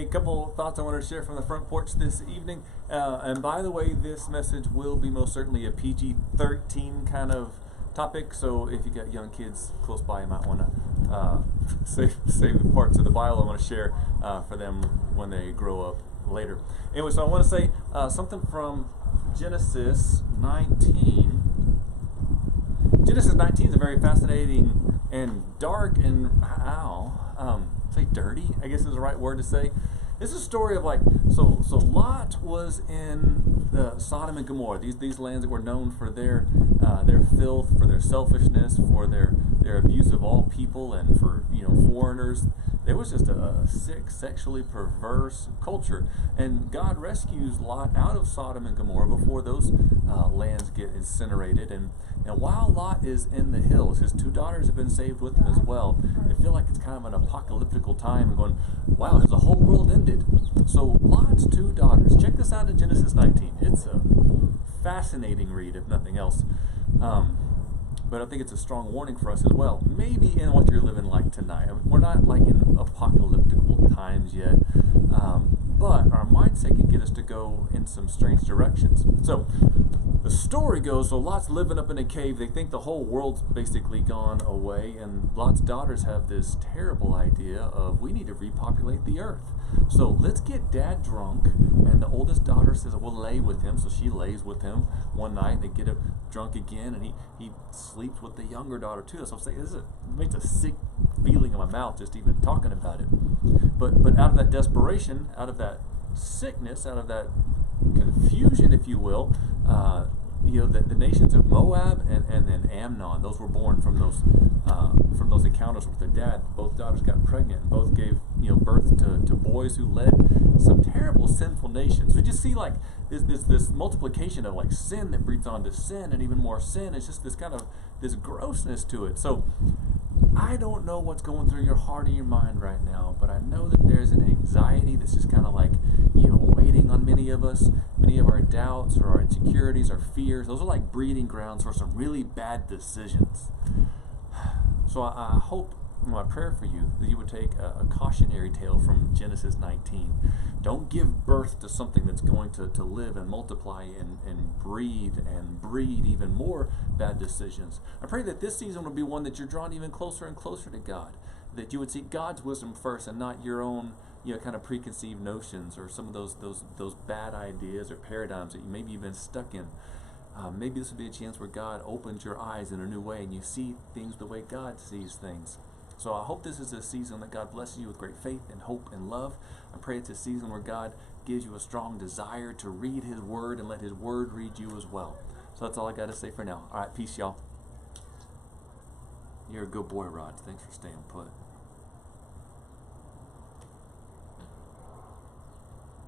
A couple thoughts I wanted to share from the front porch this evening. And by the way, this message will be most certainly a PG-13 kind of topic. So if you got young kids close by, you might want to save the parts of the Bible I want to share for them when they grow up later. Anyway, so I want to say something from Genesis 19. Genesis 19 is a very fascinating and dark and say dirty, I guess is the right word to say. This is a story of so Lot was in Sodom and Gomorrah, these lands that were known for their filth, for their selfishness, for their abuse of all people, and for foreigners. There was just a sick, sexually perverse culture, and God rescues Lot out of Sodom and Gomorrah before those lands get incinerated. And while Lot is in the hills, his two daughters have been saved with him as well. I feel like it's kind of an apocalyptical time, going, wow, has the whole world ended? So Lot's two daughters, check this out in Genesis 19. It's a fascinating read, if nothing else. But I think it's a strong warning for us as well. Maybe in what you're living like tonight. I mean, we're not in apocalyptical times yet, but our mindset can get us to go in some strange directions. So the story goes, so Lot's living up in a cave. They think the whole world's basically gone away, and Lot's daughters have this terrible idea of, we need to repopulate the earth. So let's get dad drunk, and the oldest daughter says, we'll lay with him. So she lays with him one night. They get him drunk again, and he sleeps with the younger daughter too. So I'm saying, it makes a sick feeling in my mouth just even talking about it. But out of that desperation, out of that sickness, out of that confusion, if you will, the nations of Moab and then Ammon, those were born from those encounters with their dad. Both daughters got pregnant, and both gave birth to boys who led some terrible sinful nations. We just see this multiplication of sin that breeds on to sin, and even more sin. It's just this grossness to it. So I don't know what's going through your heart and your mind right now, but I know that there's an anxiety that's just kind of waiting on many of us. Many of our doubts or our insecurities, our fears, those are like breeding grounds for some really bad decisions. So I hope, my prayer for you, that you would take a cautionary tale from Genesis 19. Don't give birth to something that's going to live and multiply and breed even more bad decisions. I pray that this season will be one that you're drawn even closer and closer to God, that you would seek God's wisdom first and not your own kind of preconceived notions or some of those bad ideas or paradigms that maybe you've been stuck in. Maybe this would be a chance where God opens your eyes in a new way and you see things the way God sees things. So I hope this is a season that God blesses you with great faith and hope and love. I pray it's a season where God gives you a strong desire to read His Word and let His Word read you as well. So that's all I got to say for now. All right, peace, y'all. You're a good boy, Rod. Thanks for staying put.